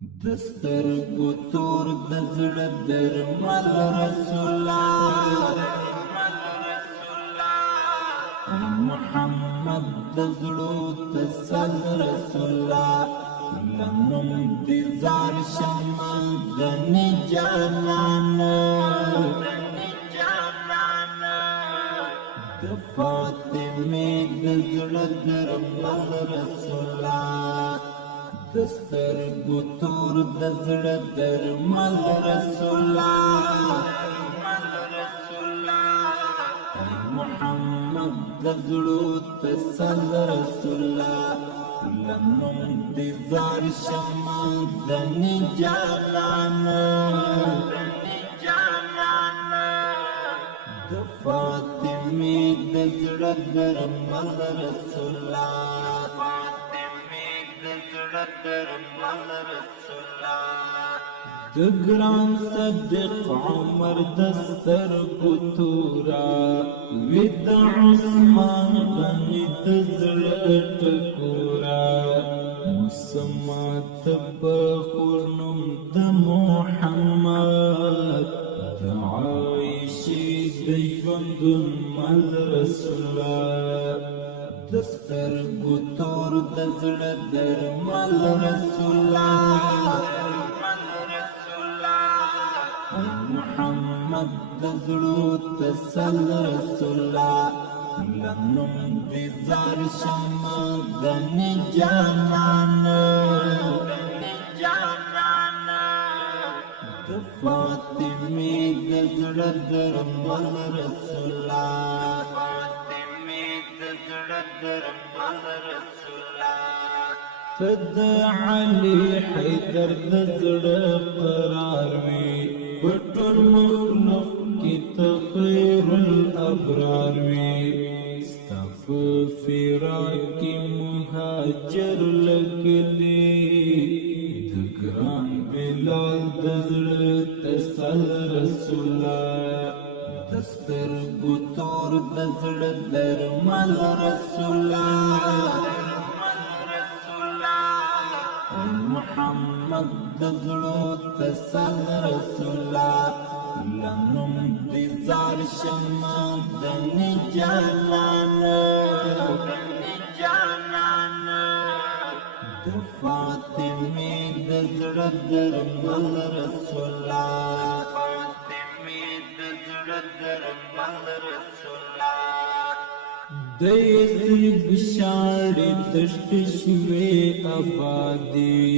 دسترګو تور د زړه درمل رسول الله محمد د زړو تسل رسول الله لنم انتظار شمال دنی جانان د فاطمه د زړه درمل رسول الله دسترګو تور د زړه درمل رسول الله محمد د زړو تسل رسول الله لنم انتظار شمال دنی جانان د فاطمه د زړه درمل رسول الله د ګران صدیق عمر دسترګو تورا ود عثمان غنی د زړه ټکورا مسمات بخورنم د محمد د عایشې د ژوندون مل رسول الله دسترګو تور د زړه درمل رسول الله محمد د زړو تسل رسول الله لنم انتظار شمال دنی جانان د فاطمه د زړه درمل رسول الله تد علی حیدر د زړه قرار وی بټول مخلوق کی تخیر الابرار وی استف فراق کی مهاجر لګلی د ګران بلال د زړه تسل رسول الله دسترګو تور د زړه درمل رسول الله محمد د زړو تسل رسول الله لنم انتظار شمال دنی جانان د فاطمه د زړه درمل رسول الله د یثرب شاړې تشت شوې آبادي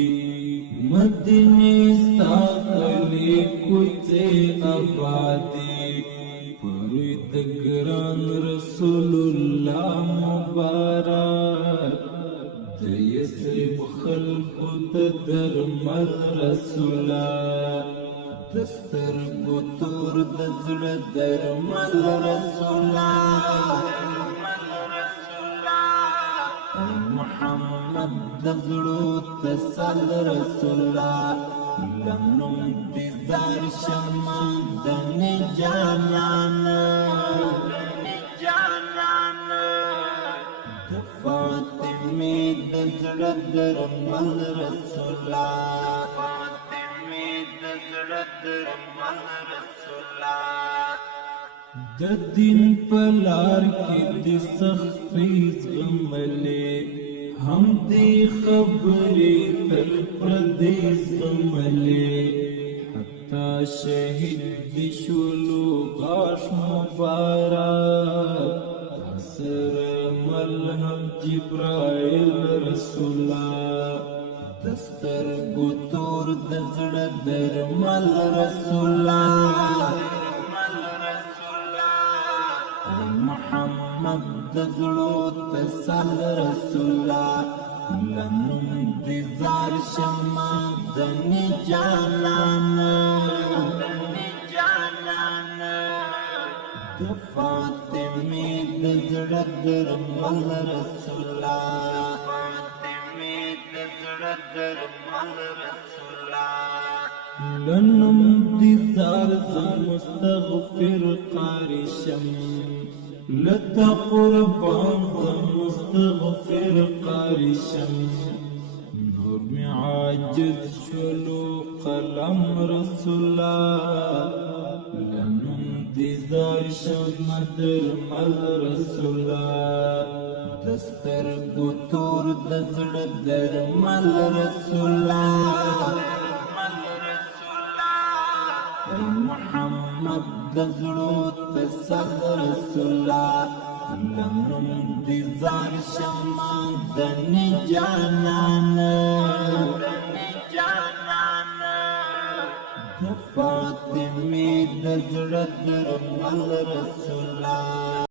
مدینه ستا کلی کوڅې آبادي پروي د ګران رسول الله مبارک د یثرب خلکو د درمل رسول الله دسترګو تور د زړه درمل رسول الله محمد د زړو تسل رسول الله لنم انتظار شمال دنی جانان د فاطمه د زړه درمل رسول الله د دین پلار کې د سختۍ زغملې هم دې خبرې تل پردې زغملې حتی شهید دې شولو غاښ مبارک سر ملهم جبرائیل رسول الله دسترګو تور د زړه درمل رسول الله محمد د زړو تسل رسول الله لنم انتظار شمال دنی جانان د فاطمه د زړه درمل رسول الله لنم انتظار مستغفر قاری شم لتا قربان مستغفر قاری شم نور عاجز شلو قلم رسول لنم دیزار شد مدرمل رسول دستر گتور دزر درمل رسول محمد دزرو تسد رسول لنم دیزار شما دنی جانان فاطمی دزر درمل رسول